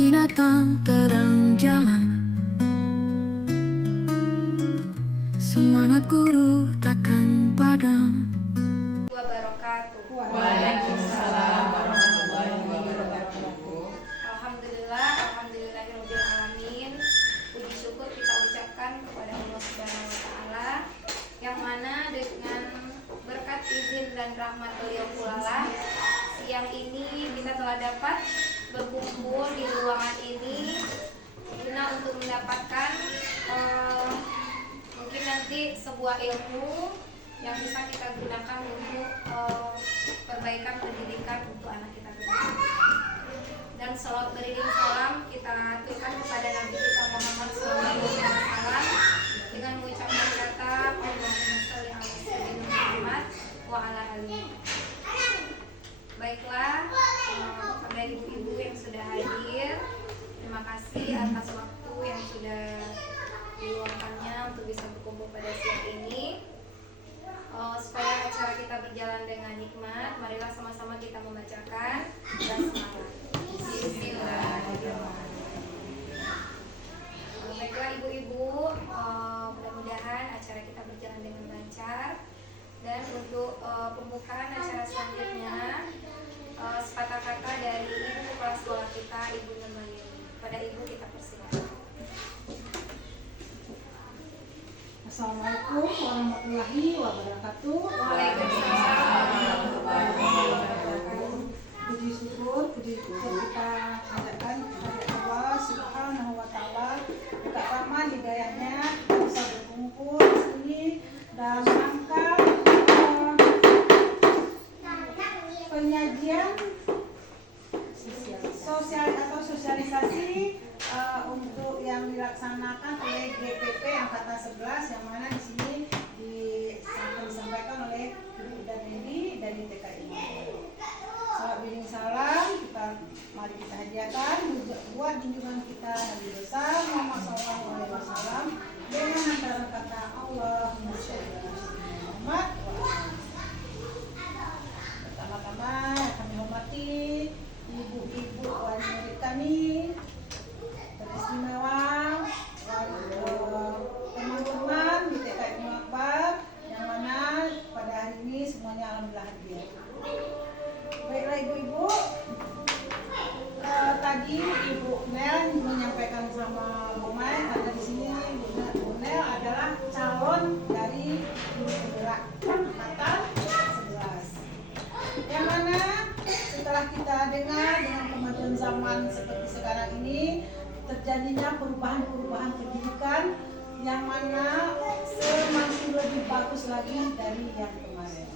pagi datang terang jalan, semangat guru takkan padam. Wabarakatuh. Waalaikumsalam warahmatullahi wabarakatuh. Alhamdulillahirabbil alamin. Puji syukur kita ucapkan kepada Allah Subhanahu wa taala yang mana dengan berkat izin dan rahmat beliau pula siang ini kita telah dapat berkumpul di ruangan ini guna untuk mendapatkan mungkin nanti sebuah ilmu yang bisa kita gunakan untuk perbaikan pendidikan untuk anak kita berdua. Dan salawat beriring salam kita aturkan kepada Nabi kita Muhammad SAW dengan mengucapkan kata Allahumma sholli ala sayyidina Muhammad wa ala alihi. Baiklah, kepada ibu-ibu yang sudah hadir, terima kasih atas waktu yang sudah diluangkannya untuk bisa berkumpul pada siang ini. Supaya acara kita berjalan dengan nikmat, marilah sama-sama kita membacakan basmalah. Bismillahirrahmanirrahim. Baiklah ibu-ibu, mudah-mudahan acara kita berjalan dengan lancar. Dan untuk pembukaan acara selanjutnya, sepatah kata dari ibu kepala sekolah kita, Ibu Nurmayeni. Pada ibu kita persilakan. Assalamualaikum warahmatullahi wabarakatuh. Waalaikumsalam warahmatullahi wabarakatuh. Puji syukur kita panjatkan kepada Allah Subhanahu wa taala berkat rahmat hidayahnya bisa berkumpul di sini dalam rangka penyajian sosialisasi untuk yang dilaksanakan oleh GPP Angkatan 11 yang mana di sini disampaikan oleh Ibu dan Edi dari TKI. Salam bimbing salam mari kita hadiahkan buat junjungan kita Nabi besar Muhammad SAW dengan antara kata Allahumma sholli ala sayyidina Muhammad. Pertama-tama kami hormati ibu-ibu wali murid kami teristimewa, teman-teman di TKI Akbar yang mana pada hari ini semuanya alhamdulillah hadir. Baiklah ibu-ibu, tadi Ibu Nel menyampaikan sama Bu Mai karena di sini Bu Nel adalah calon dari guru penggerak angkatan 11. Yang mana setelah kita dengar dengan kemajuan zaman seperti sekarang ini terjadinya perubahan-perubahan pendidikan yang mana semakin lebih bagus lagi dari yang kemarin.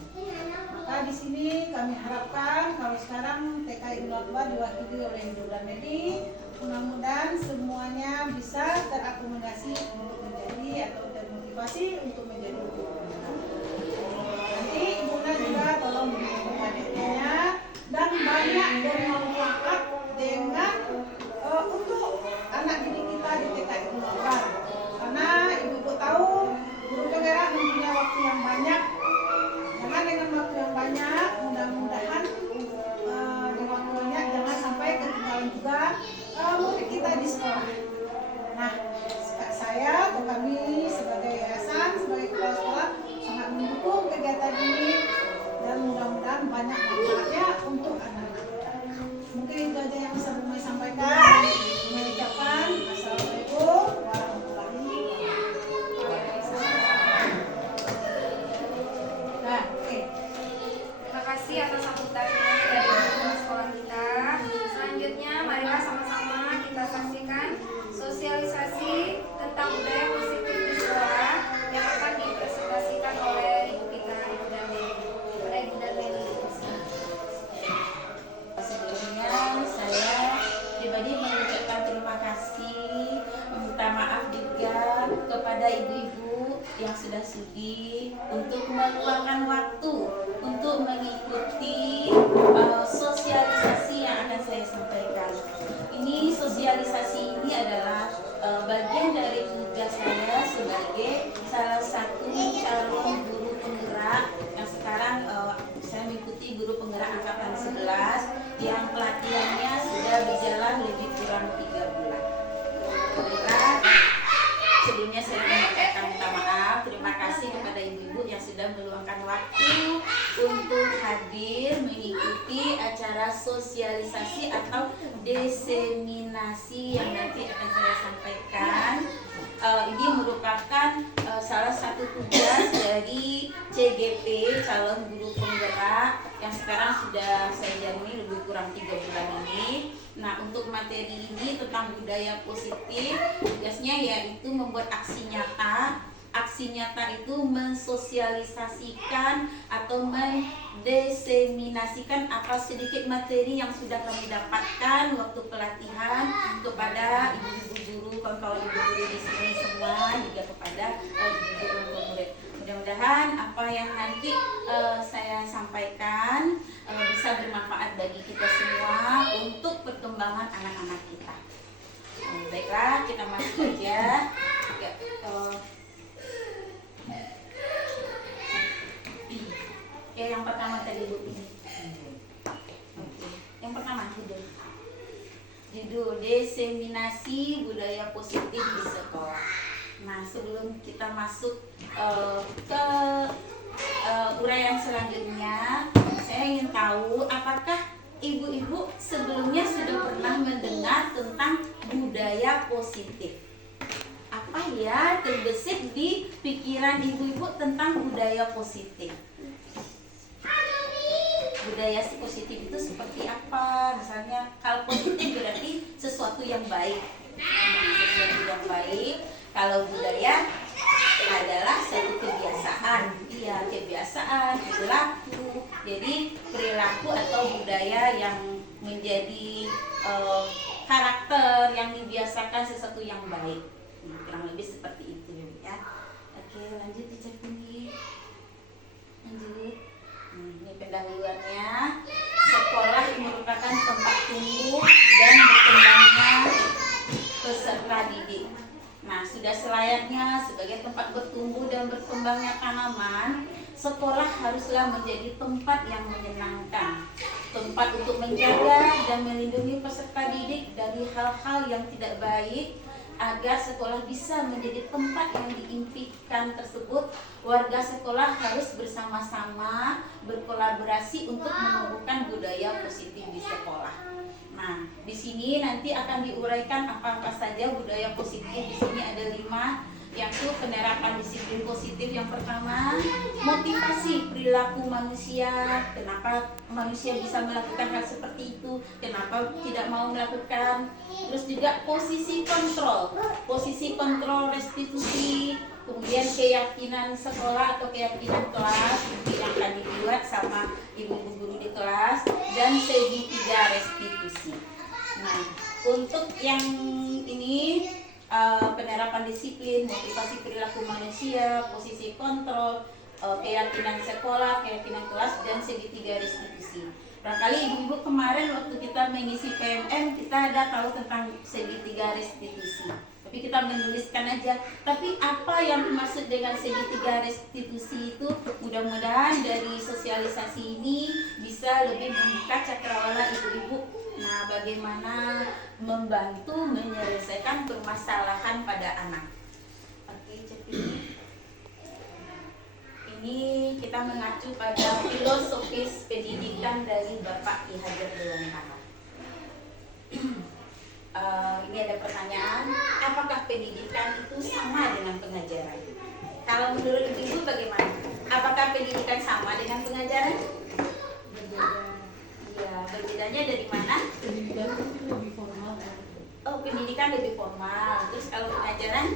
Maka di sini kami harapkan kalau sekarang TKI Akbar diwakili oleh Ibu dan Edi, mudah-mudahan semuanya bisa terakomodasi untuk menjadi atau termotivasi untuk menjadi guru. Nanti Ibu juga tolong mendukung adiknya dan banyak bermanfaat dengan untuk anak didik kita di TKI Akbar. Karena ibu tahu guru penggerak mempunyai waktu yang banyak. Jangan dengan waktu yang banyak, mudah-mudahan dengan waktu banyak jangan sampai ketinggalan juga murid kita di sekolah. Nah, saya atau kami sebagai yayasan, sebagai kepala sekolah sangat mendukung kegiatan ini dan mudah-mudahan banyak manfaatnya untuk anak-anak kita. Mungkin itu aja yang bisa kami sampaikan. Mengucapkan assalamualaikum warahmatullahi wabarakatuh. Terima kasih atas sambutannya dari kepala sekolah kita. Selanjutnya, marilah sama-sama kita saksikan sosialisasi tentang budaya positif di sekolah yang akan dipresentasikan oleh ibu kita, Ibu Dani. Pada Ibu Dani. Sebelumnya saya pribadi mengucapkan terima kasih, meminta maaf juga kepada ibu-ibu yang sudah sudi untuk meluangkan waktu untuk mengikuti sosialisasi yang akan saya sampaikan. Ini sosialisasi ini adalah bagian dari tugas saya sebagai salah satu calon guru penggerak yang sekarang saya mengikuti guru penggerak angkatan 11 yang pelatihannya sudah berjalan lebih kurang kepada sosialisasi atau diseminasi yang nanti akan saya sampaikan. Ini merupakan salah satu tugas dari CGP, calon guru penggerak, yang sekarang sudah saya jalani lebih kurang 3 bulan ini. Nah, untuk materi ini tentang budaya positif, tugasnya yaitu membuat aksi nyata. Aksi nyata itu mensosialisasikan atau mendiseminasikan apa sedikit materi yang sudah kami dapatkan waktu pelatihan kepada ibu-ibu guru, kawan-kawan ibu guru di sini semua, juga kepada ibu-ibu murid. Mudah-mudahan apa yang nanti saya sampaikan bisa bermanfaat bagi kita semua untuk perkembangan anak-anak kita. Baiklah, kita masuk aja. Ya, yang pertama tadi Bu ini. Oke. Yang pertama judul diseminasi budaya positif di sekolah. Nah, sebelum kita masuk ke uraian selanjutnya, saya ingin tahu apakah ibu-ibu sebelumnya sudah pernah mendengar tentang budaya positif? Apa ya terbesit di pikiran ibu-ibu tentang budaya positif? Budaya positif itu seperti apa? Misalnya kalau positif berarti sesuatu yang baik. Sesuatu yang baik. Kalau budaya adalah suatu kebiasaan. Iya, kebiasaan, perilaku. Jadi perilaku atau budaya yang menjadi karakter yang dibiasakan sesuatu yang baik. Kurang lebih seperti itu ya. Oke, lanjut Teacher Punggi. Lanjut. Ini pendahuluannya. Sekolah merupakan tempat tumbuh dan berkembangnya peserta didik. Nah, sudah selayaknya sebagai tempat bertumbuh dan berkembangnya tanaman, sekolah haruslah menjadi tempat yang menyenangkan, tempat untuk menjaga dan melindungi peserta didik dari hal-hal yang tidak baik. Agar sekolah bisa menjadi tempat yang diimpikan tersebut, warga sekolah harus bersama-sama berkolaborasi untuk menumbuhkan budaya positif di sekolah. Nah, di sini nanti akan diuraikan apa-apa saja budaya positif. Di sini ada 5, yaitu penerapan disiplin positif. Yang pertama, motivasi perilaku manusia. Kenapa manusia bisa melakukan hal seperti itu? Kenapa tidak mau melakukan? Terus juga posisi kontrol restitusi. Kemudian keyakinan sekolah atau keyakinan kelas yang akan dibuat sama ibu guru di kelas, dan segitiga restitusi. Nah, untuk yang ini penerapan disiplin, motivasi perilaku manusia, posisi kontrol, keyakinan sekolah, keyakinan kelas, dan segitiga restitusi. Barangkali ibu-ibu kemarin waktu kita mengisi PMM, kita ada tahu tentang segitiga restitusi. Tapi kita menuliskan aja. Tapi apa yang dimaksud dengan segitiga restitusi itu? Mudah-mudahan dari sosialisasi ini bisa lebih membuka cakrawala ibu-ibu. Nah, bagaimana membantu menyelesaikan permasalahan pada anak. Oke, jadi ini kita mengacu pada filosofis pendidikan dari Bapak Ki Hajar Dewantara. Ini ada pertanyaan, apakah pendidikan itu sama dengan pengajaran? Kalau menurut ibu bagaimana? Apakah pendidikan sama dengan pengajaran? Iya, berbedanya dari mana? Pendidikan itu lebih formal. Oh, pendidikan lebih formal. Terus kalau pengajaran?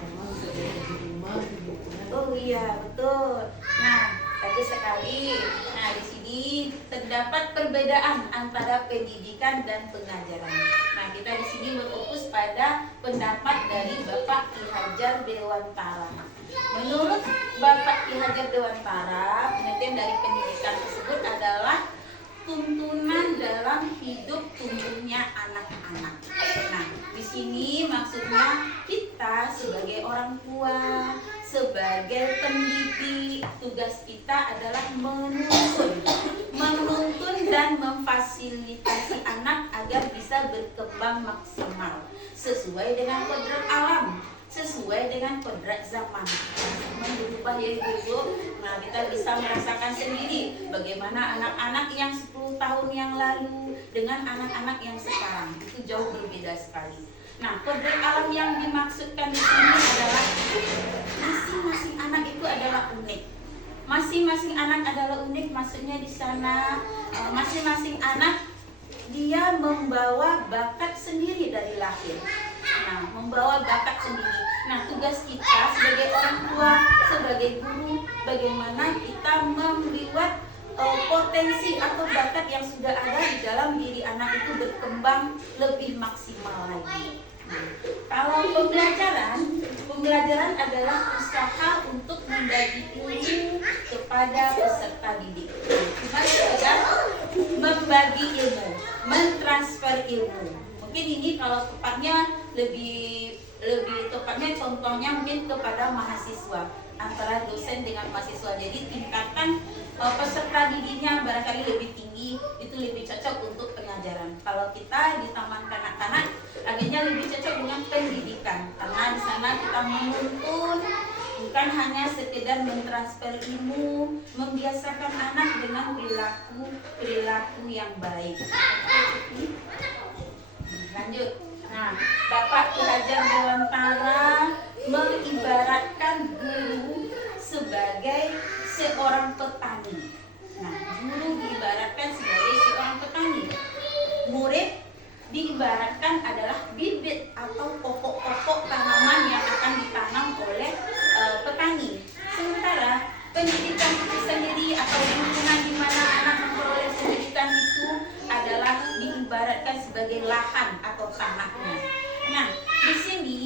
Formal sudah di rumah, di lingkungan. Oh iya, betul. Nah, bagus sekali. Nah, di sini terdapat perbedaan antara pendidikan dan pengajaran. Nah, kita di sini berfokus pada pendapat dari Bapak Ki Hajar Dewantara. Menurut Bapak Ki Hajar Dewantara, pengertian dari pendidikan tersebut adalah tuntunan dalam hidup tumbuhnya anak-anak. Nah, di sini maksudnya kita sebagai orang tua, sebagai pendidik, tugas kita adalah menuntun dan memfasilitasi anak agar bisa berkembang maksimal sesuai dengan kodrat alam, sesuai dengan kodrat zaman. Berubah ya Ibu. Nah, kita bisa merasakan sendiri bagaimana anak-anak yang 10 tahun yang lalu dengan anak-anak yang sekarang itu jauh berbeda sekali. Nah, kodrat alam yang dimaksudkan di sini adalah masing-masing anak itu adalah unik. Masing-masing anak adalah unik, maksudnya di sana masing-masing anak dia membawa bakat sendiri dari lahir. Nah, membawa bakat sendiri. Nah, tugas kita sebagai orang tua, sebagai guru, bagaimana kita membuat potensi atau bakat yang sudah ada di dalam diri anak itu berkembang lebih maksimal lagi. Nah, kalau pembelajaran adalah usaha untuk membagi ilmu kepada peserta didik. Cuma sekedar membagi ilmu, mentransfer ilmu. Mungkin ini kalau tepatnya lebih tepatnya contohnya mungkin kepada mahasiswa, antara dosen dengan mahasiswa. Jadi tingkatan peserta didiknya barangkali lebih tinggi, itu lebih cocok untuk pengajaran. Kalau kita di taman kanak-kanak agaknya lebih cocok dengan pendidikan, karena di sana kita menuntun bukan hanya sekedar mentransfer ilmu, membiasakan anak dengan perilaku yang baik. Lanjut. Nah, Bapak Ki Hajar Dewantara mengibaratkan guru sebagai seorang petani. Nah, guru diibaratkan sebagai seorang petani. Murid diibaratkan adalah bibit atau pokok-pokok tanaman yang akan ditanam oleh petani. Sementara pendidikan itu sendiri atau lingkungan di mana anak memperoleh pendidikan itu adalah diibaratkan sebagai lahan atau tanahnya. Nah, di sini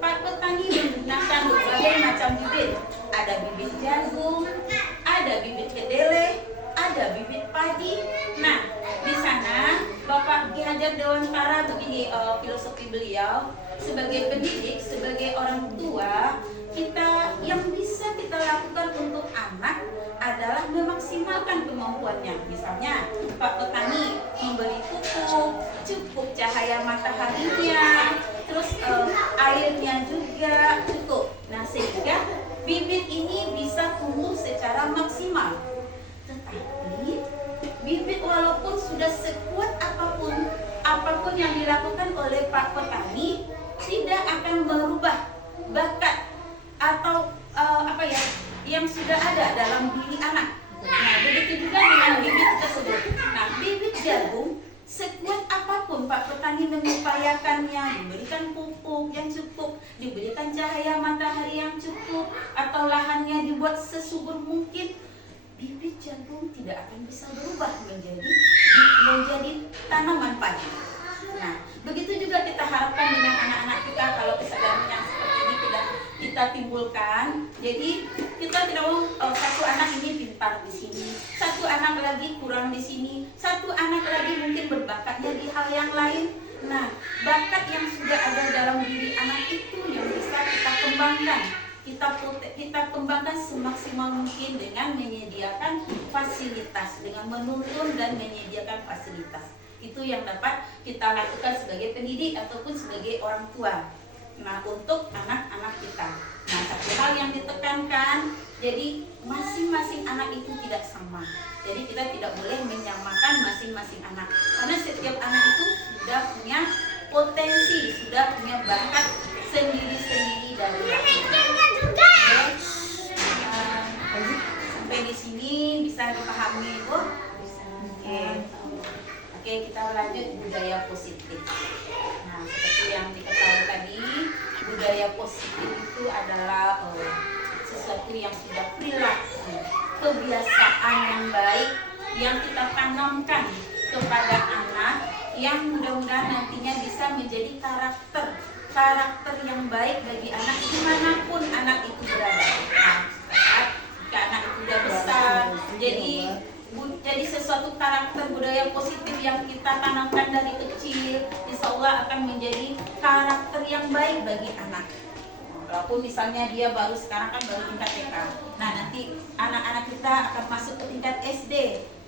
Pak petani menggunakan berbagai macam bibit. Ada bibit jagung, ada bibit kedelai, ada bibit padi. Nah, di sana Bapak Ki Hajar Dewantara begini filosofi beliau sebagai pendidik, sebagai orang tua, yang bisa kita lakukan untuk anak adalah memaksimalkan kemampuannya. Misalnya, Pak petani memberi pupuk, cukup cahaya mataharinya, terus airnya juga cukup. Nah, sehingga bibit ini bisa tumbuh secara maksimal. Tetapi bibit walaupun sudah sekuat apapun yang dilakukan oleh Pak petani tidak akan merubah bakat atau yang sudah ada dalam diri anak. Nah, begitu juga dengan bibit tersebut. Nah, bibit jagung sekuat apapun Pak petani mengupayakannya, diberikan pupuk yang cukup, diberikan cahaya matahari yang cukup, atau lahannya dibuat sesubur mungkin, bibit jagung tidak akan bisa berubah menjadi tanaman padi. Nah, begitu juga kita harapkan dengan anak-anak kita kalau kesadaran yang seperti ini kita timbulkan. Jadi kita tidak mau satu anak ini pintar di sini, satu anak lagi kurang di sini, satu anak lagi mungkin berbakatnya di hal yang lain. Nah, bakat yang sudah ada dalam diri anak itu yang bisa kita kembangkan. Kita kembangkan semaksimal mungkin dengan menyediakan fasilitas, dengan menuntun dan menyediakan fasilitas. Itu yang dapat kita lakukan sebagai pendidik ataupun sebagai orang tua. Nah, untuk anak-anak kita. Nah, satu hal yang ditekankan, jadi masing-masing anak itu tidak sama. Jadi kita tidak boleh menyamakan masing-masing anak. Karena setiap anak itu sudah punya potensi, sudah punya bakat sendiri-sendiri dari lahir. Sampai di sini bisa dipahami, Bu? Oke, kita lanjut budaya positif. Nah, seperti yang diketahui tadi, budaya positif itu adalah sesuatu yang sudah perilaku, kebiasaan yang baik yang kita tanamkan kepada anak, yang mudah-mudahan nantinya bisa menjadi karakter yang baik bagi anak dimanapun anak itu berada. Nah, jika anak itu sudah besar, jadi sesuatu karakter budaya positif yang kita tanamkan dari kecil, insya Allah akan menjadi karakter yang baik bagi anak. walaupun misalnya dia baru sekarang kan baru tingkat TK. Nah nanti anak-anak kita akan masuk ke tingkat SD.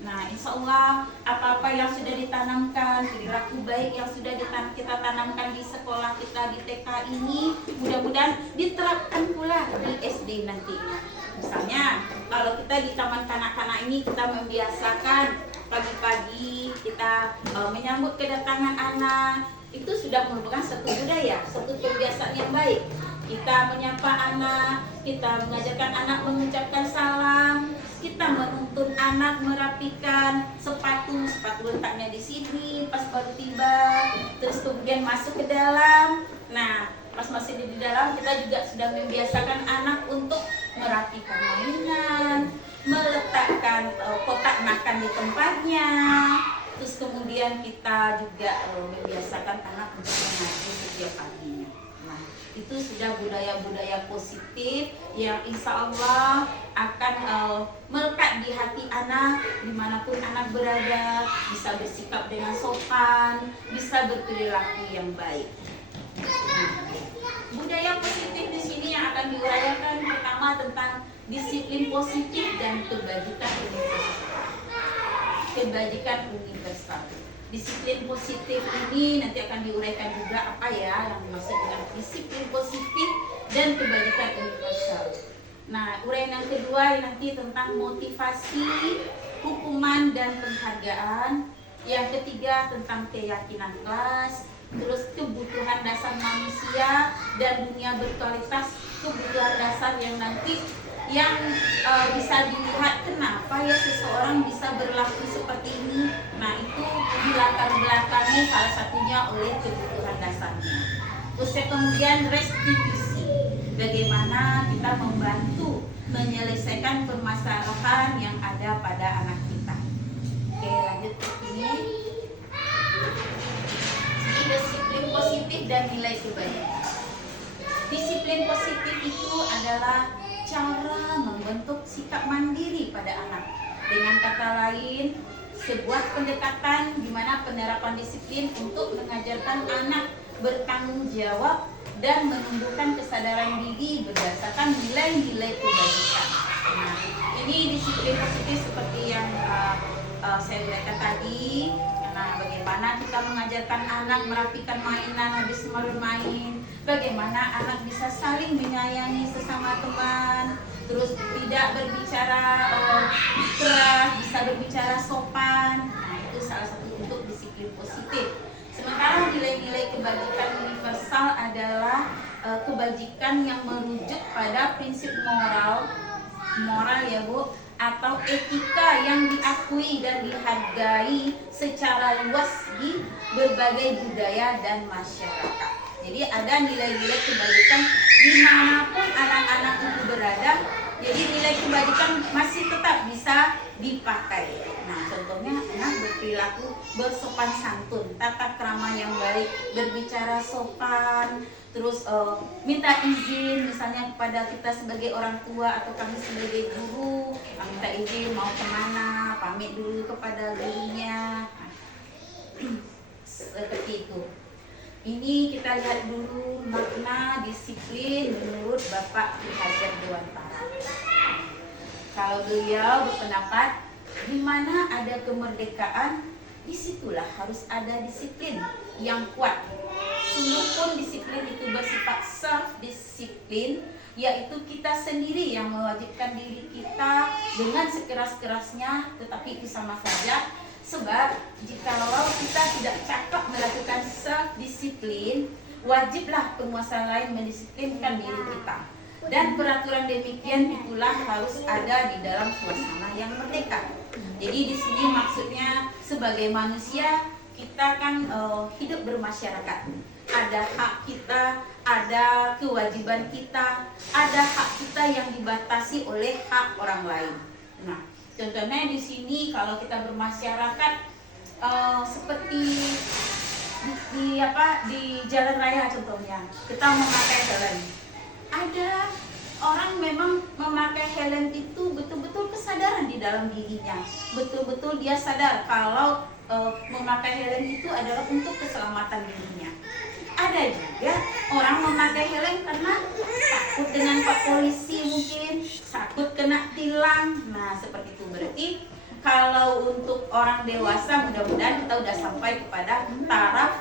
Nah insya Allah apa-apa yang sudah ditanamkan, perilaku baik yang sudah kita tanamkan di sekolah kita di TK ini, mudah-mudahan diterapkan pula di SD nantinya. Misalnya kalau kita di taman kanak-kanak ini kita membiasakan pagi-pagi kita menyambut kedatangan anak, itu sudah merupakan satu budaya, satu kebiasaan yang baik. Kita menyapa anak, kita mengajarkan anak mengucapkan salam, kita menuntun anak merapikan sepatu letaknya di sini pas baru tiba, terus kemudian masuk ke dalam. Nah, pas masih di dalam kita juga sudah membiasakan anak untuk merapikan mainan, meletakkan kotak makan di tempatnya. Terus kemudian kita juga membiasakan anak untuk mengaji setiap paginya. Nah, itu sudah budaya-budaya positif yang insya Allah akan melekat di hati anak, dimanapun anak berada, bisa bersikap dengan sopan, bisa berperilaku yang baik. Nah, budaya positif di sini yang akan diuraikan pertama tentang disiplin positif dan kebajikan universal. Disiplin positif ini nanti akan diuraikan juga apa ya yang dimaksud dengan disiplin positif dan kebajikan universal. Nah, uraian yang kedua nanti tentang motivasi, hukuman dan penghargaan. Yang ketiga tentang keyakinan kelas, terus kebutuhan dasar manusia dan dunia berkualitas, kebutuhan dasar yang nanti yang bisa dilihat kenapa ya seseorang bisa berlaku seperti ini. Nah itu dilatar belakangi salah satunya oleh kebutuhan dasarnya. Terus kemudian restitusi, bagaimana kita membantu menyelesaikan permasalahan yang ada pada anak kita. Oke, lanjut ke sini. Disiplin positif dan nilai kebaikan. Disiplin positif itu adalah cara membentuk sikap mandiri pada anak. Dengan kata lain, sebuah pendekatan di mana penerapan disiplin untuk mengajarkan anak bertanggung jawab dan menumbuhkan kesadaran diri berdasarkan nilai-nilai kebajikan. Nah, ini disiplin positif seperti yang saya uraikan tadi. Nah, bagaimana kita mengajarkan anak merapikan mainan habis bermain, bagaimana anak bisa saling menyayangi sesama teman, terus tidak berbicara keras, bisa berbicara sopan. Nah, itu salah satu untuk disiplin positif. Sementara nilai-nilai kebajikan universal adalah kebajikan yang merujuk pada prinsip moral ya Bu, atau etika yang diakui dan dihargai secara luas di berbagai budaya dan masyarakat. Jadi ada nilai-nilai kebajikan dimanapun anak-anak itu berada, jadi nilai kebajikan masih tetap bisa dipakai. Nah contohnya anak berperilaku bersopan santun, tata krama yang baik, berbicara sopan, terus minta izin misalnya kepada kita sebagai orang tua atau kami sebagai guru, minta izin mau kemana, pamit dulu kepada gurunya. Seperti itu. Ini kita lihat dulu makna disiplin menurut Bapak Ki Hajar Dewantara. Kalau beliau berpendapat di mana ada kemerdekaan, disitulah harus ada disiplin yang kuat. Sungguh pun disiplin itu bersifat self-disiplin, yaitu kita sendiri yang mewajibkan diri kita dengan sekeras-kerasnya, tetapi itu sama saja. Sebab jikalau kita tidak cakap melakukan self-disiplin, wajiblah penguasa lain mendisiplinkan diri kita. Dan peraturan demikian itulah harus ada di dalam suasana yang merdeka. Jadi di sini maksudnya sebagai manusia kita kan hidup bermasyarakat. Ada hak kita, ada kewajiban kita, ada hak kita yang dibatasi oleh hak orang lain. Nah, contohnya di sini kalau kita bermasyarakat seperti di jalan raya contohnya, kita memakai helm. Ada orang memang memakai helm itu betul-betul kesadaran di dalam dirinya, betul-betul dia sadar kalau memakai helm itu adalah untuk keselamatan dirinya. Ada ada juga orang memakai helm karena takut dengan Pak Polisi, mungkin takut kena tilang. Nah seperti itu. Berarti kalau untuk orang dewasa mudah-mudahan kita udah sampai kepada taraf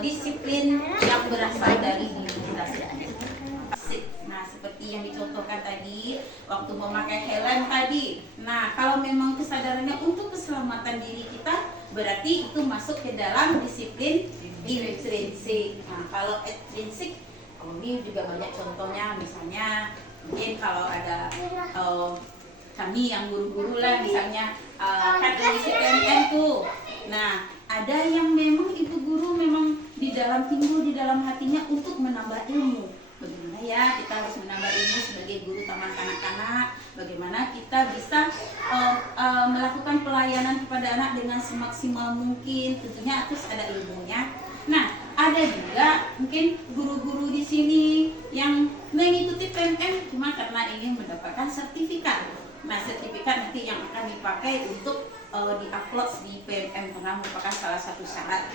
disiplin yang berasal dari diri kita sendiri. Nah seperti yang dicontohkan tadi waktu memakai helm tadi. Nah kalau memang kesadarannya untuk keselamatan diri kita, berarti itu masuk ke dalam disiplin intrinsik. Nah kalau ekstrinsik, ini juga banyak contohnya. Misalnya mungkin kalau ada kami yang guru-guru lah, misalnya kan isi PMM tuh. Nah ada yang memang ibu guru memang di dalam timbul di dalam hatinya untuk menambah ilmu. Bagaimana ya kita harus menambah ilmu sebagai guru taman kanak-kanak, bagaimana kita bisa melakukan pelayanan kepada anak dengan semaksimal mungkin, tentunya harus ada ilmunya. Nah ada juga mungkin guru-guru di sini yang mengikuti PMM cuma karena ingin mendapatkan sertifikat. Nah sertifikat nanti yang akan dipakai untuk di-upload di PMM karena merupakan salah satu syarat.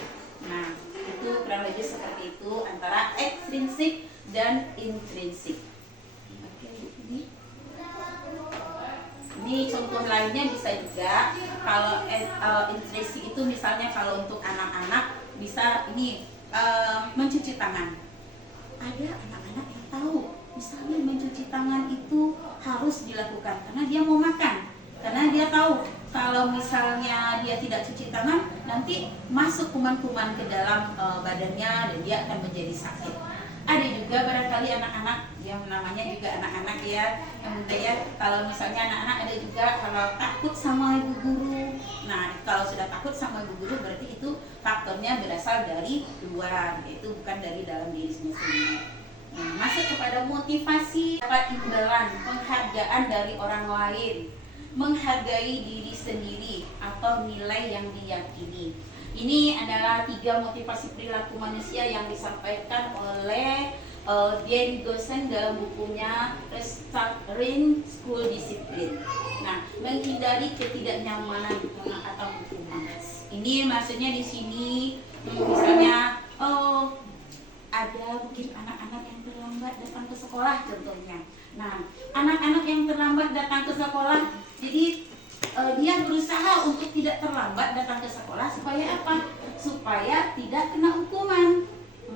Nah itu kurang lebih seperti itu antara ekstrinsik dan intrinsik. Oke, ini contoh lainnya bisa juga kalau intrinsik itu misalnya kalau untuk anak-anak bisa ini mencuci tangan. Ada anak-anak yang tahu misalnya mencuci tangan itu harus dilakukan karena dia mau makan, karena dia tahu kalau misalnya dia tidak cuci tangan nanti masuk kuman-kuman ke dalam badannya dan dia akan menjadi sakit. Ada juga barangkali anak-anak yang namanya juga anak-anak ya, yang muda ya, kalau misalnya anak-anak ada juga kalau takut sama ibu guru. Nah kalau sudah takut sama ibu guru berarti itu faktornya berasal dari luar, yaitu bukan dari dalam diri sendiri. Nah, masuk kepada motivasi, dapat imbalan, penghargaan dari orang lain, menghargai diri sendiri atau nilai yang diyakini. Ini adalah 3 motivasi perilaku manusia yang disampaikan oleh Diane Gosen dalam bukunya Restoring School Discipline. Nah, menghindari ketidaknyamanan atau hukuman. Ini maksudnya di sini misalnya ada mungkin anak-anak yang terlambat datang ke sekolah contohnya. Nah, anak-anak yang terlambat datang ke sekolah, jadi dia berusaha untuk tidak terlambat datang ke sekolah supaya apa? Supaya tidak kena hukuman.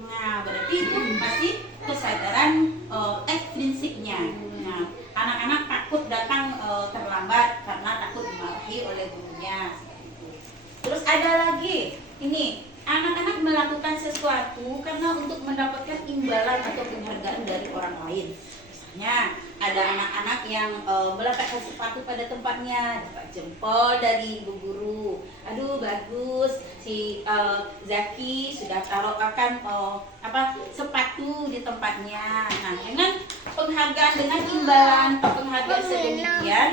Nah, berarti itu masih kesadaran ekstrinsiknya. Nah, anak-anak takut datang terlambat karena takut dimarahi oleh gurunya. Terus ada lagi, ini anak-anak melakukan sesuatu karena untuk mendapatkan imbalan atau penghargaan dari orang lain. Misalnya ada anak-anak yang meletakkan sepatu pada tempatnya, dapat jempol dari ibu guru. Aduh bagus, si Zaki sudah taruhkan sepatu di tempatnya. Nah dengan penghargaan, dengan imbalan penghargaan sedemikian,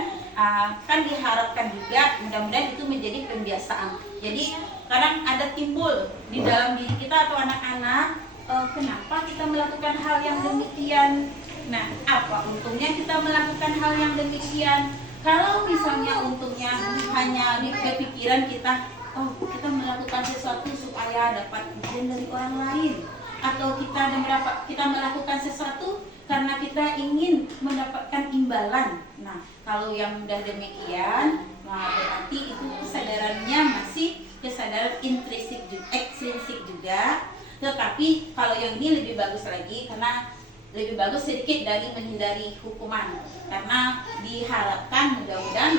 kan diharapkan juga mudah-mudahan itu menjadi pembiasaan. Jadi kadang ada timbul di dalam diri kita atau anak-anak, kenapa kita melakukan hal yang demikian? Nah, apa untungnya kita melakukan hal yang demikian? Kalau misalnya untungnya hanya di kepikiran kita, kita melakukan sesuatu supaya dapat pujian dari orang lain, atau kita melakukan sesuatu karena kita ingin mendapatkan imbalan. Nah, kalau yang mudah demikian, berarti itu kesadarannya masih kesadaran intrinsik, ekstrinsik juga. Tetapi kalau yang ini lebih bagus lagi karena lebih bagus sedikit dari menghindari hukuman, karena diharapkan mudah-mudahan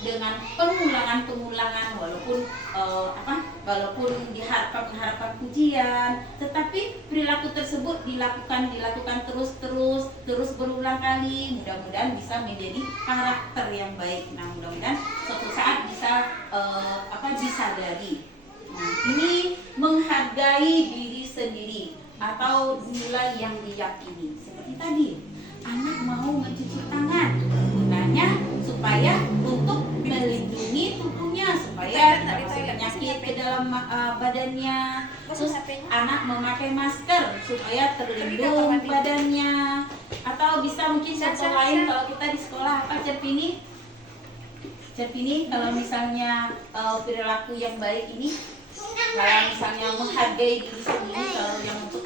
dengan pengulangan walaupun diharapkan pujian, tetapi perilaku tersebut dilakukan terus berulang kali, mudah-mudahan bisa menjadi karakter yang baik. Nah, mudah-mudahan suatu saat bisa disadari. Nah, ini menghargai diri sendiri atau nilai yang diyakini. Seperti tadi, anak mau mencuci tangan, gunanya supaya untuk melindungi tubuhnya, supaya tidak masuk penyakit ke dalam badannya. Terus anak memakai masker supaya terlindung badannya. Atau bisa mungkin contoh lain kalau kita di sekolah Cerpini, kalau misalnya perilaku yang baik ini, kalau misalnya menghargai diri sendiri, kalau yang untuk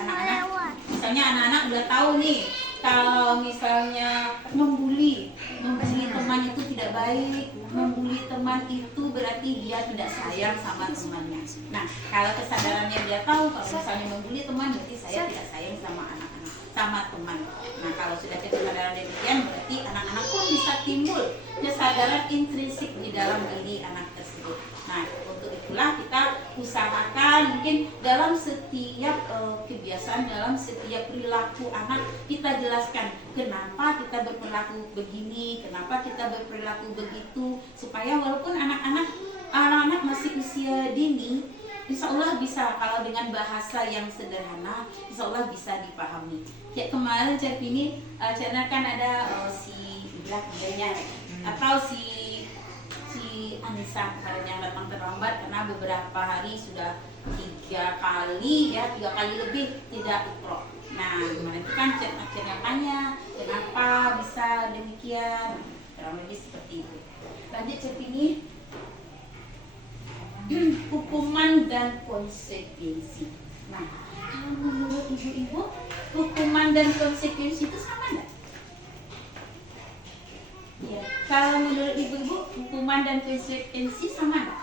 misalnya anak-anak udah tahu nih kalau misalnya membuli teman itu tidak baik, membuli teman itu berarti dia tidak sayang sama temannya. Nah, kalau kesadarannya dia tahu kalau misalnya membuli teman berarti saya tidak sayang sama anak-anak, sama teman. Nah, kalau sudah kesadaran demikian berarti anak-anak pun bisa timbul kesadaran intrinsik di dalam diri anak tersebut. Nah, untuk itulah kita usahakan mungkin dalam setiap kebiasaan, dalam setiap perilaku anak kita jelaskan kenapa kita berperilaku begini, kenapa kita berperilaku begitu, supaya walaupun anak-anak masih usia dini, insya Allah bisa, kalau dengan bahasa yang sederhana, insya Allah bisa dipahami. Kayak kemarin chat ini, channel kan ada si Black nya atau si Anissa kemarin yang datang terlambat karena beberapa hari sudah 3 kali lebih tidak ikro. Nah, kemarin itu kan akhirnya tanya kenapa bisa demikian, kurang lebih seperti itu. Lanjut chat ini. Hukuman dan konsekuensi. Nah, kalau menurut ibu-ibu, hukuman dan konsekuensi itu sama nggak? Ya, kalau menurut ibu-ibu, hukuman dan konsekuensi sama nggak?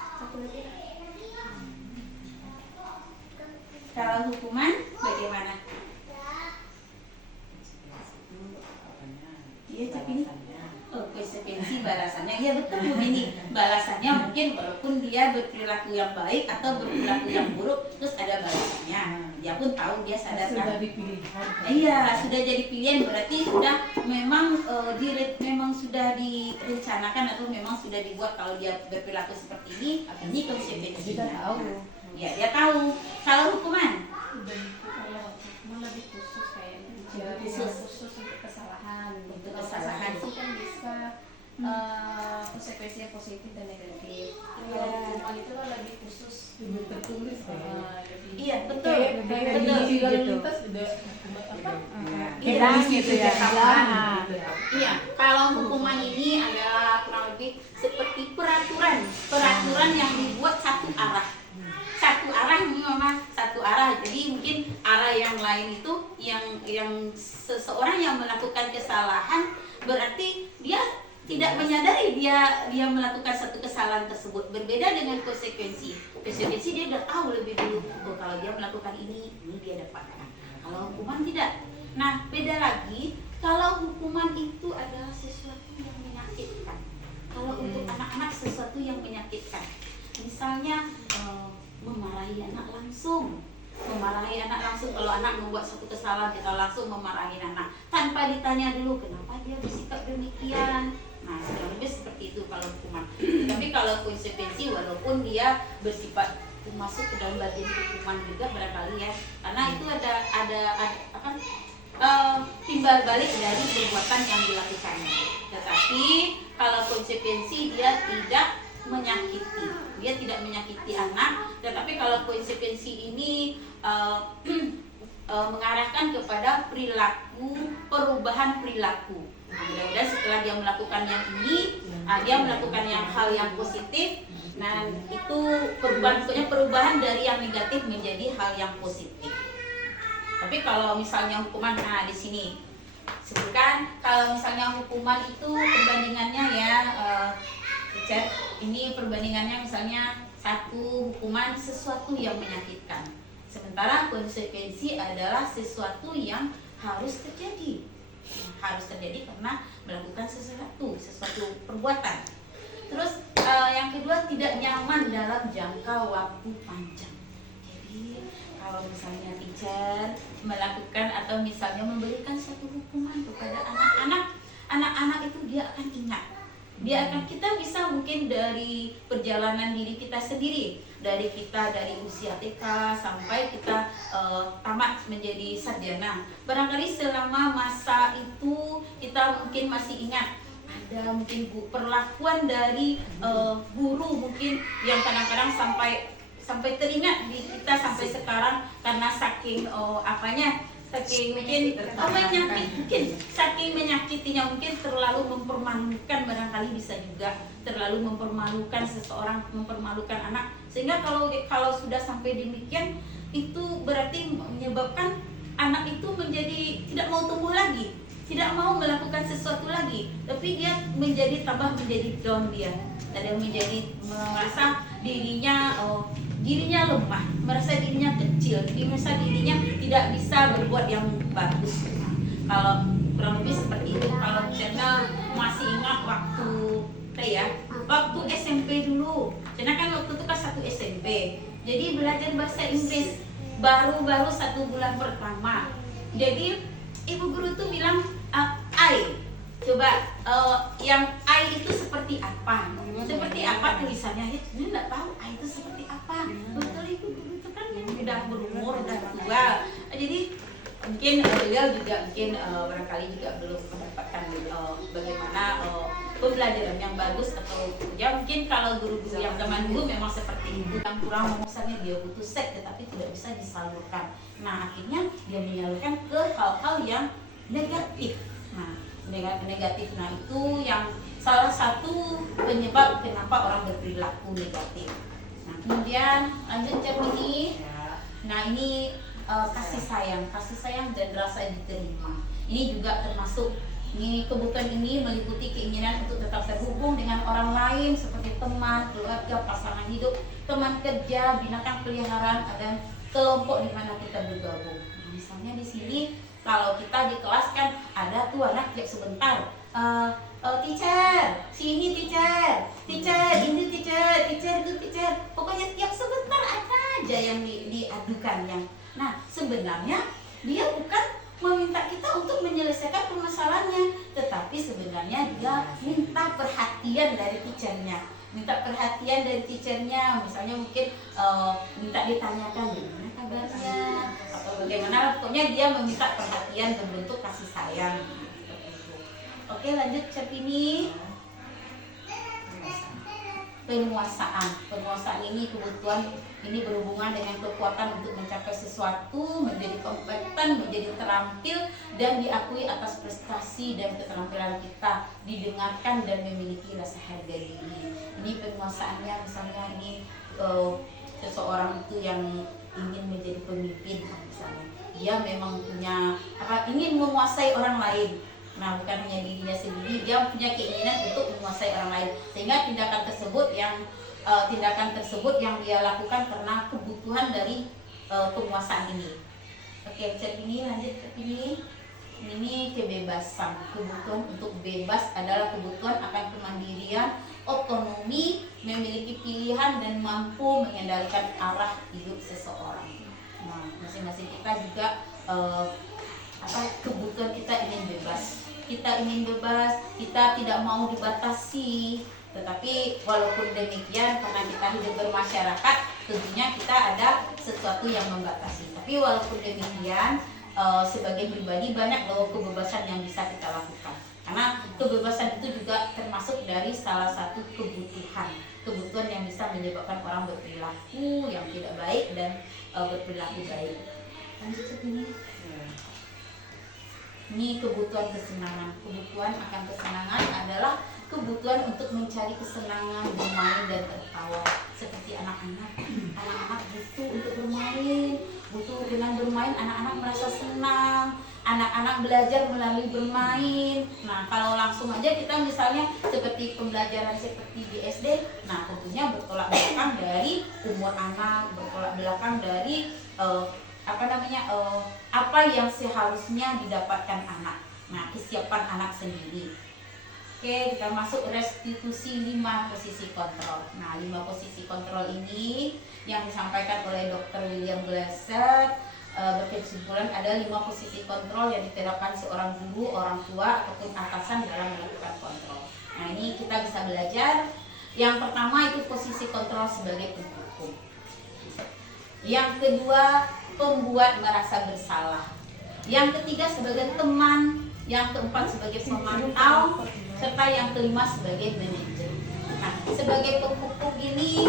Kalau hukuman, bagaimana? Iya, tapi ini konsekuensi balasannya, ya betul Bu Mini. Balasannya mungkin walaupun dia berperilaku yang baik atau berperilaku yang buruk, terus ada balasannya. Dia pun tahu, dia sadar kan. Iya, sudah jadi pilihan, berarti sudah memang memang sudah direncanakan atau memang sudah dibuat kalau dia berperilaku seperti ini konsekuensinya. Dia tahu. Ya, dia tahu. Kalau hukuman? Kalau hukuman lebih khusus kayaknya. Khusus untuk kesalahan. Untuk kesalahan itu kan bisa konsekuensinya positif dan negatif. Iya. Kalau hukuman itu kan lebih khusus. Lebih tertulis Iya, betul. Iya, kalau hukuman ini adalah kurang lebih seperti peraturan yang dibuat satu arah. Satu arah ini memang satu arah. Jadi mungkin arah yang lain itu yang seseorang yang melakukan kesalahan berarti dia tidak menyadari dia melakukan satu kesalahan tersebut. Berbeda dengan konsekuensi. Konsekuensi dia udah tahu lebih dulu, kalau dia melakukan ini dia dapatkan. Kalau hukuman tidak. Nah, beda lagi kalau hukuman itu adalah sesuatu yang menyakitkan. Kalau untuk anak-anak sesuatu yang menyakitkan. Misalnya memarahi anak langsung. Kalau anak membuat satu kesalahan, kita langsung memarahi anak tanpa ditanya dulu kenapa dia bersikap demikian. Nah, kurang lebih seperti itu kalau hukuman. Tapi kalau konsekuensi, walaupun dia bersifat masuk ke dalam bagian hukuman juga barangkali ya, karena itu ada timbal balik dari perbuatan yang dilakukan. Tetapi kalau konsekuensi dia tidak menyakiti anak, tetapi kalau konsekuensi ini mengarahkan kepada perubahan perilaku. Nah, mudah-mudahan setelah dia melakukan yang ini, dia melakukan hal yang positif. Nah, itu perubahan dari yang negatif menjadi hal yang positif. Tapi kalau misalnya hukuman, nah di sini sebutkan kalau misalnya hukuman itu perbandingannya ya. Ini perbandingannya misalnya satu hukuman sesuatu yang menyakitkan, sementara konsekuensi adalah sesuatu yang harus terjadi karena melakukan sesuatu perbuatan. Terus yang kedua, tidak nyaman dalam jangka waktu panjang. Jadi kalau misalnya teacher melakukan atau misalnya memberikan satu hukuman kepada anak-anak itu dia akan ingat. Kita bisa mungkin dari perjalanan diri kita sendiri, dari usia TK sampai kita tamat menjadi sarjana. Barangkali selama masa itu kita mungkin masih ingat ada mungkin perlakuan dari guru mungkin yang kadang-kadang sampai teringat di kita sampai sekarang karena saking saking menyakitinya, mungkin terlalu mempermalukan, barangkali bisa juga terlalu mempermalukan seseorang, mempermalukan anak, sehingga kalau sudah sampai demikian itu berarti menyebabkan anak itu menjadi tidak mau tumbuh lagi, tidak mau melakukan sesuatu lagi, tapi dia tambah menjadi down, dia dan menjadi merasa dirinya lemah, merasa dirinya kecil, merasa dirinya tidak bisa berbuat yang bagus. Kalau kurang lebih seperti itu. Kalau Cena masih ingat waktu SMP dulu, Cena kan waktu itu kan 1 SMP, jadi belajar bahasa Inggris baru 1 bulan pertama. Jadi ibu guru tuh bilang I, coba yang I itu seperti apa? Seperti apa tulisannya? Dia nggak tahu I itu seperti apa. Betul, ibu guru itu kan yang udah berumur, udah tua. Jadi mungkin beliau juga barangkali juga belum mendapatkan bagaimana pembelajaran yang bagus, atau ya mungkin kalau guru-guru yang zaman dulu memang seperti itu, yang kurang misalnya dia butuh seks tetapi tidak bisa disalurkan. Nah akhirnya dia menyalurkan ke hal-hal yang negatif. Nah negatif, nah itu yang salah satu penyebab kenapa orang berperilaku negatif. Nah kemudian lanjut ini, nah ini kasih sayang dan rasa diterima. Ini juga termasuk, ini kebutuhan ini meliputi keinginan untuk tetap terhubung dengan orang lain seperti teman, keluarga, pasangan hidup, teman kerja, binatang peliharaan, dan kelompok di mana kita bergabung. Nah, misalnya di sini kalau kita di kelas kan ada tuh anak tiap sebentar, teacher, sini teacher, ini teacher itu teacher. Pokoknya tiap sebentar ada aja yang diadukan yang. Nah sebenarnya dia bukan meminta kita untuk menyelesaikan permasalahannya, tetapi sebenarnya dia minta perhatian dari teachernya. Misalnya mungkin minta ditanyakan gimana kabarnya atau bagaimana, pokoknya dia meminta perhatian berbentuk kasih sayang. Oke, lanjut chat ini. Penguasaan ini kebutuhan ini berhubungan dengan kekuatan untuk mencapai sesuatu, menjadi kompeten, menjadi terampil dan diakui atas prestasi dan keterampilan kita, didengarkan dan memiliki rasa harga diri. Ini penguasaannya, misalnya ini seseorang itu yang ingin menjadi pemimpin, misalnya dia memang punya ingin menguasai orang lain. Nah bukan hanya dirinya sendiri, dia punya keinginan untuk menguasai orang lain, sehingga tindakan tersebut yang dia lakukan karena kebutuhan dari penguasaan ini. Oke, chat ini lanjut ke ini. Ini kebebasan, kebutuhan untuk bebas adalah kebutuhan akan kemandirian, otonomi, memiliki pilihan dan mampu mengendalikan arah hidup seseorang. Nah masing-masing kita juga kebutuhan kita ingin bebas, kita tidak mau dibatasi. Tetapi walaupun demikian, karena kita hidup bermasyarakat, tentunya kita ada sesuatu yang membatasi. Tapi walaupun demikian, sebagai pribadi banyak loh kebebasan yang bisa kita lakukan. Karena kebebasan itu juga termasuk dari salah satu kebutuhan yang bisa menyebabkan orang berperilaku yang tidak baik dan berperilaku baik. Lanjut ke sini. Ini kebutuhan kesenangan. Kebutuhan akan kesenangan adalah kebutuhan untuk mencari kesenangan, bermain dan tertawa. Seperti anak-anak butuh untuk bermain, dengan bermain anak-anak merasa senang, anak-anak belajar melalui bermain. Nah kalau langsung aja kita misalnya seperti pembelajaran seperti di SD, nah tentunya bertolak belakang dari umur anak, bertolak belakang dari apa yang seharusnya didapatkan anak. Nah kesiapan anak sendiri. Oke, kita masuk restitusi 5 posisi kontrol. Nah 5 posisi kontrol ini yang disampaikan oleh Dr. William Glasser berkesimpulan ada 5 posisi kontrol yang diterapkan seorang guru, orang tua ataupun atasan dalam melakukan kontrol. Nah ini kita bisa belajar. Yang pertama itu posisi kontrol sebagai penghukum. Yang kedua, pembuat merasa bersalah. Yang ketiga sebagai teman. Yang keempat sebagai pemantau, serta yang kelima sebagai manajer. Nah, sebagai penghukum ini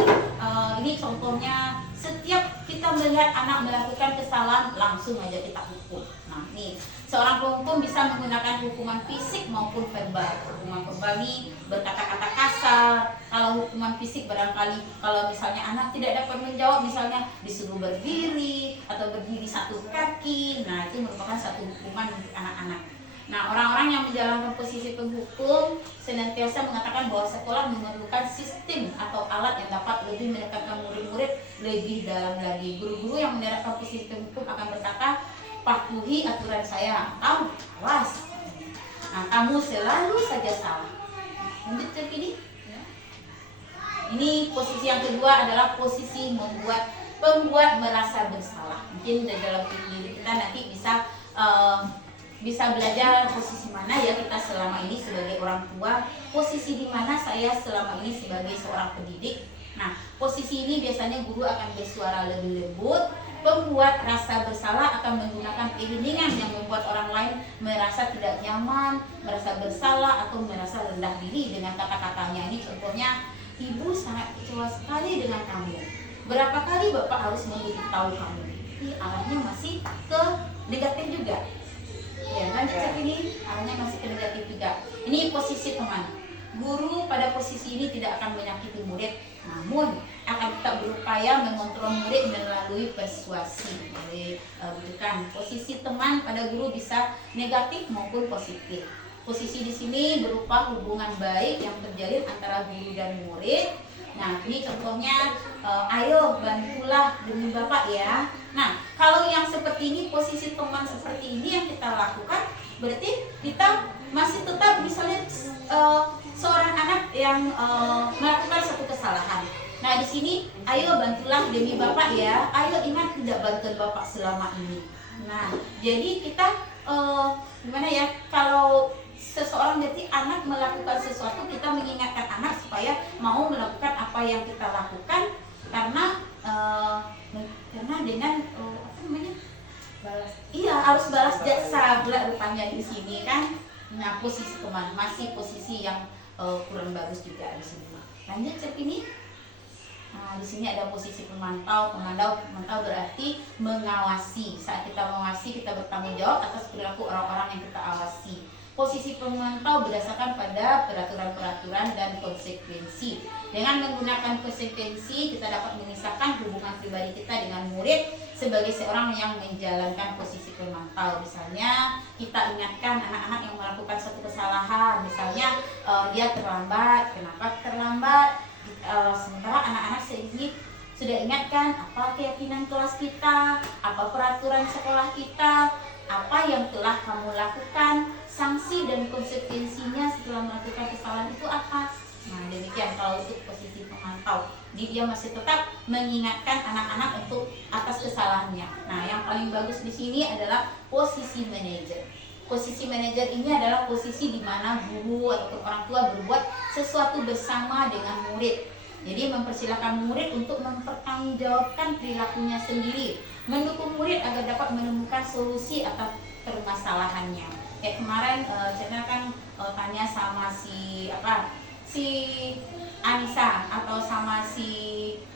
contohnya setiap kita melihat anak melakukan kesalahan langsung aja kita hukum. Nah, nih seorang penghukum bisa menggunakan hukuman fisik maupun verbal. Hukuman verbal ini berkata-kata kasar. Kalau hukuman fisik barangkali kalau misalnya anak tidak dapat menjawab, misalnya disuruh berdiri atau berdiri satu kaki. Nah, itu merupakan satu hukuman untuk anak-anak. Nah, orang-orang yang menjalankan posisi penghukum senantiasa mengatakan bahwa sekolah memerlukan sistem atau alat yang dapat lebih mendekatkan murid-murid lebih dalam lagi. Guru-guru yang menerapkan posisi penghukum akan berkata, patuhi aturan saya, atau awas. Nah, kamu selalu saja salah. Lanjut ke ini. Ini posisi yang kedua adalah posisi pembuat merasa bersalah. Mungkin dalam diri kita nanti bisa belajar posisi mana ya kita selama ini sebagai orang tua, posisi di mana saya selama ini sebagai seorang pendidik. Nah, posisi ini biasanya guru akan bersuara lebih lembut. Pembuat rasa bersalah akan menggunakan keheningan yang membuat orang lain merasa tidak nyaman, merasa bersalah atau merasa rendah diri dengan kata-katanya. Ini contohnya, ibu sangat kecewa sekali dengan kamu. Berapa kali bapak harus memberitahu kamu? Ini arahnya masih ke negatif juga. Ya, lanjut ini arahnya masih ke negatif juga. Ini posisi teman. Guru pada posisi ini tidak akan menyakiti murid, namun akan tetap berupaya mengontrol murid melalui persuasi. Jadi, bukan posisi teman pada guru bisa negatif maupun positif. Posisi di sini berupa hubungan baik yang terjalin antara guru dan murid. Nah, ini contohnya, ayo bantulah demi bapak ya. Nah, kalau yang seperti ini, posisi teman seperti ini yang kita lakukan, berarti kita masih tetap misalnya seorang anak yang melakukan satu kesalahan. Nah, di sini, ayo bantulah demi bapak ya. Ayo ingat tidak bantuan bapak selama ini. Nah, jadi kita gimana ya? Kalau seseorang berarti anak melakukan sesuatu, kita mengingatkan anak supaya mau melakukan apa yang kita lakukan karena dengan apa namanya, harus balas jasa rupanya di sini kan. Nah, posisi teman masih posisi yang kurang bagus juga di sini. Lanjut cek ini. Nah, di sini ada posisi pemantau. Pemantau berarti mengawasi. Saat kita mengawasi, kita bertanggung jawab atas perilaku orang-orang yang kita awasi. Posisi pemantau berdasarkan pada peraturan-peraturan dan konsekuensi. Dengan menggunakan konsekuensi, kita dapat memisahkan hubungan pribadi kita dengan murid sebagai seorang yang menjalankan posisi pemantau. Misalnya, kita ingatkan anak-anak yang melakukan satu kesalahan. Misalnya, dia terlambat. Kenapa terlambat? Sementara anak-anak sedikit sudah ingatkan apa keyakinan kelas kita, apa peraturan sekolah kita, apa yang telah kamu lakukan, sanksi dan konsekuensinya setelah melakukan kesalahan itu apa. Nah, demikian kalau untuk posisi pemantau. Jadi dia masih tetap mengingatkan anak-anak untuk atas kesalahannya. Nah, yang paling bagus di sini adalah posisi manajer. Posisi manajer ini adalah posisi di mana guru atau orang tua berbuat sesuatu bersama dengan murid. Jadi mempersilahkan murid untuk mempertanggungjawabkan perilakunya sendiri, mendukung murid agar dapat menemukan solusi atas permasalahannya. Kayak kemarin saya kan tanya sama si Anissa atau sama si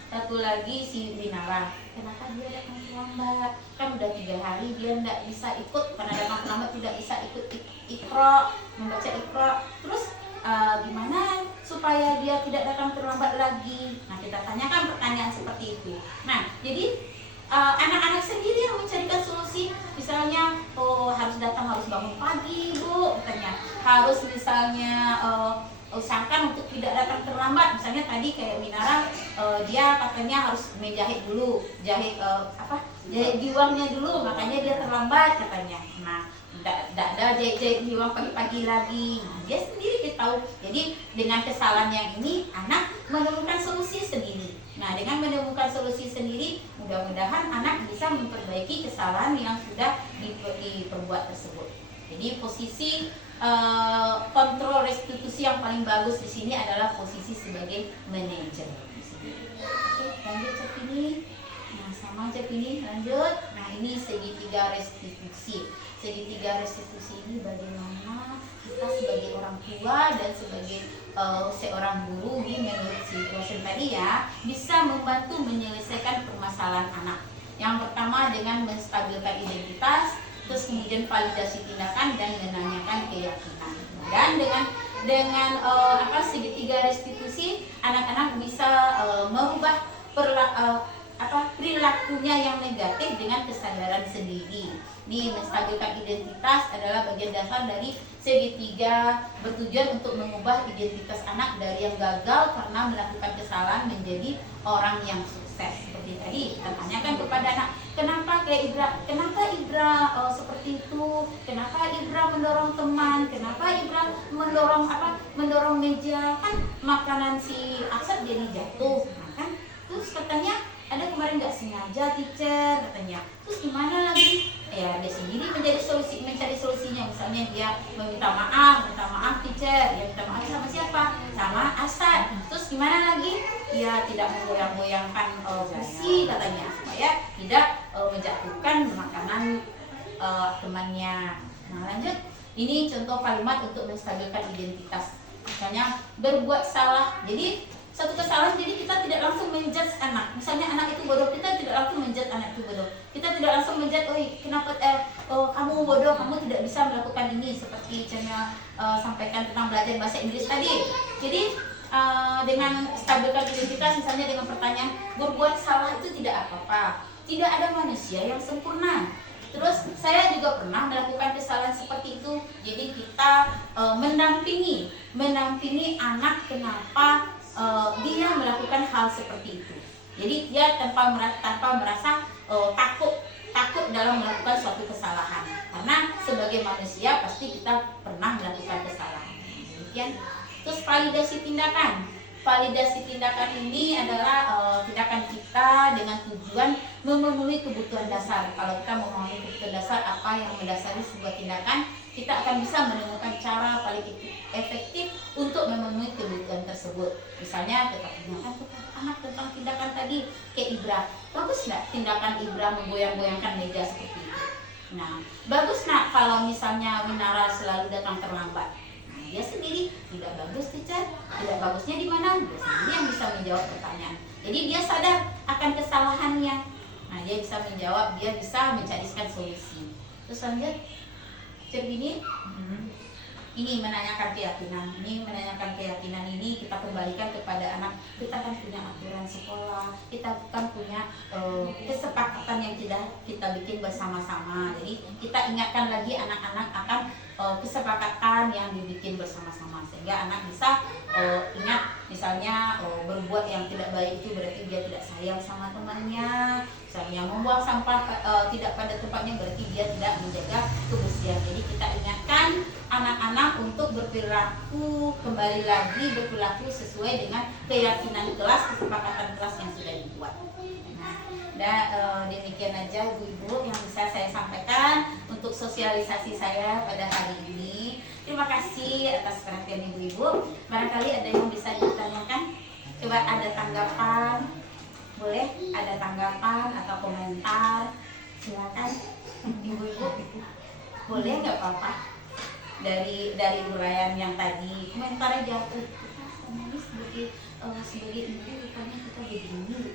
satu lagi si Binara, kenapa dia datang terlambat? Kan udah 3 hari dia tidak bisa ikut karena datang terlambat, tidak bisa ikut membaca Iqra. Terus gimana supaya dia tidak datang terlambat lagi? Nah, kita tanyakan pertanyaan seperti itu. Nah, jadi anak-anak sendiri yang mencarikan solusi. Misalnya, harus bangun pagi, Bu, katanya. Harus misalnya usahakan untuk tidak datang terlambat. Misalnya tadi kayak Minara, dia katanya harus menjahit dulu, jahit giwangnya dulu, makanya dia terlambat katanya. Nah, tidak ada jahit giwang pagi-pagi lagi. Nah, dia sendiri tahu. Jadi dengan kesalahan yang ini, anak menemukan solusi sendiri. Nah, dengan menemukan solusi sendiri, mudah-mudahan anak bisa memperbaiki kesalahan yang sudah diperbuat tersebut. Jadi posisi kontrol restitusi yang paling bagus di sini adalah posisi sebagai manajer. Oke, lanjut cek ini. Nah, sama cek ini, lanjut. Nah, ini segitiga restitusi. Segitiga restitusi ini bagaimana kita sebagai orang tua dan sebagai seorang guru menurut si dosen tadi ya, bisa membantu menyelesaikan permasalahan anak. Yang pertama dengan menstabilkan identitas, terus kemudian validasi tindakan dan menanyakan keyakinan. Dan dengan segitiga restitusi, anak-anak bisa merubah perilakunya yang negatif dengan kesadaran sendiri. Nih, menstabilkan identitas adalah bagian dasar dari segitiga, bertujuan untuk mengubah identitas anak dari yang gagal karena melakukan kesalahan menjadi orang yang sukses. Seperti tadi kita tanyakan kepada anak, kenapa Ibra seperti itu, kenapa Ibra mendorong teman, kenapa Ibra mendorong meja, kan makanan si Asad jadi jatuh, kan? Terus katanya ada kemarin nggak sengaja teacher katanya, terus gimana lagi? Ya dia sendiri mencari solusinya. Misalnya dia minta maaf teacher, ya minta maaf sama siapa? Sama Asad. Terus gimana lagi? Ya tidak menggoyang-goyangkan kursi katanya, supaya tidak menjatuhkan makanan temannya. Nah lanjut, ini contoh kalimat untuk menstabilkan identitas. Misalnya berbuat salah, jadi satu kesalahan, jadi kita tidak langsung menjudge anak. Misalnya anak itu bodoh, kita tidak langsung menjudge anak itu bodoh. Kita tidak langsung menjudge, kenapa kamu bodoh, kamu tidak bisa melakukan ini, seperti channel sampaikan tentang belajar bahasa Inggris tadi. Jadi dengan stabilkan identitas, misalnya dengan pertanyaan, berbuat salah itu tidak apa-apa. Tidak ada manusia yang sempurna. Terus saya juga pernah melakukan kesalahan seperti itu. Jadi kita mendampingi anak kenapa dia melakukan hal seperti itu. Jadi dia tanpa merasa takut dalam melakukan suatu kesalahan. Karena sebagai manusia pasti kita pernah melakukan kesalahan. Demikian. Terus validasi tindakan. Validasi tindakan ini adalah tindakan kita dengan tujuan memenuhi kebutuhan dasar. Kalau kita memenuhi kebutuhan dasar, apa yang mendasari sebuah tindakan, kita akan bisa menemukan cara paling efektif untuk memenuhi kebutuhan tersebut. Misalnya kita tanyakan kepada anak tentang tindakan tadi, kayak Ibra, bagus nggak tindakan Ibra menggoyang-goyangkan meja seperti itu? Nah, bagus nggak kalau misalnya Winara selalu datang terlambat? Nah, dia sendiri tidak bagus teacher, tidak bagusnya di mana? Dia sendiri yang bisa menjawab pertanyaan. Jadi dia sadar akan kesalahannya. Nah, dia bisa menjawab, dia bisa mencarikan solusi. Terus lanjut, ini menanyakan keyakinan. Ini kita kembalikan kepada anak. Kita kan punya aturan sekolah, kita kan punya kesepakatan yang kita bikin bersama-sama. Jadi kita ingatkan lagi anak-anak akan kesepakatan yang dibikin bersama-sama, sehingga anak bisa ingat, misalnya berbuat yang tidak baik itu berarti dia tidak sayang sama temannya. Misalnya membuang sampah tidak pada tempatnya berarti dia tidak menjaga kebersihan. Jadi kita ingatkan anak-anak untuk berperilaku sesuai dengan keyakinan kelas, kesepakatan kelas yang sudah dibuat. Demikian aja Ibu-Ibu yang bisa saya sampaikan untuk sosialisasi saya pada hari ini. Terima kasih atas perhatian Ibu-Ibu. Barangkali ada yang bisa ditanyakan. Coba ada tanggapan, boleh ada tanggapan atau komentar, silakan Ibu-Ibu. Boleh nggak apa-apa dari uraian yang tadi, komentar aja. Ini sebagai ibu rupanya kita begini,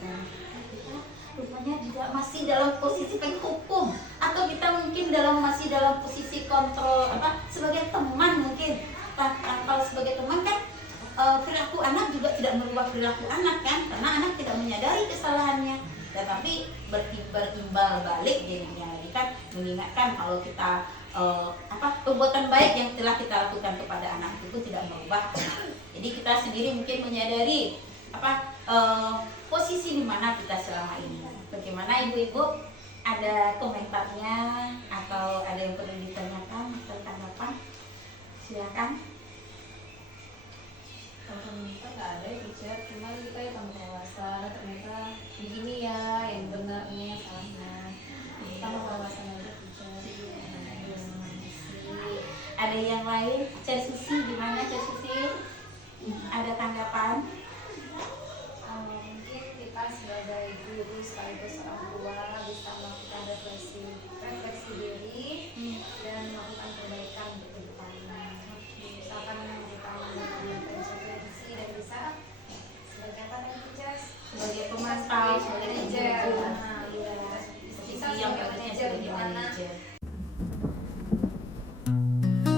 rupanya juga masih dalam posisi penghukum, atau kita mungkin masih dalam posisi kontrol sebagai teman mungkin. Kalau sebagai teman kan perilaku anak juga tidak merubah perilaku anak kan, karena anak tidak menyadari kesalahannya, tetapi berimbal balik jadinya. Jadi kan mengingatkan kalau kita perbuatan baik yang telah kita lakukan kepada anak itu tidak merubah anak. Jadi kita sendiri mungkin menyadari posisi di mana kita selama ini. Bagaimana Ibu-Ibu? Ada komentarnya atau ada yang perlu ditanyakan atau tanggapan? Silakan. Komentar nggak ada teacher, cuma kita yang tambah dewasa, ternyata begini ya, yang benar ini yang salahnya. Kita mau wawasan aja teacher. Ada yang lain? Cek Susi, gimana Cek Susi? Ada tanggapan? Mungkin kita sebagai guru sekaligus orang tua bisa melakukan refleksi diri dan melakukan perbaikan untuk kedepannya. Misalkan kita melakukan suatu visi dan bisa sebagai apa tadi teacher? Sebagai pemantau, sebagai manajer. Bisa yang bagusnya sebagai manajer.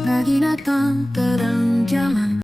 Pagi datang terang jalan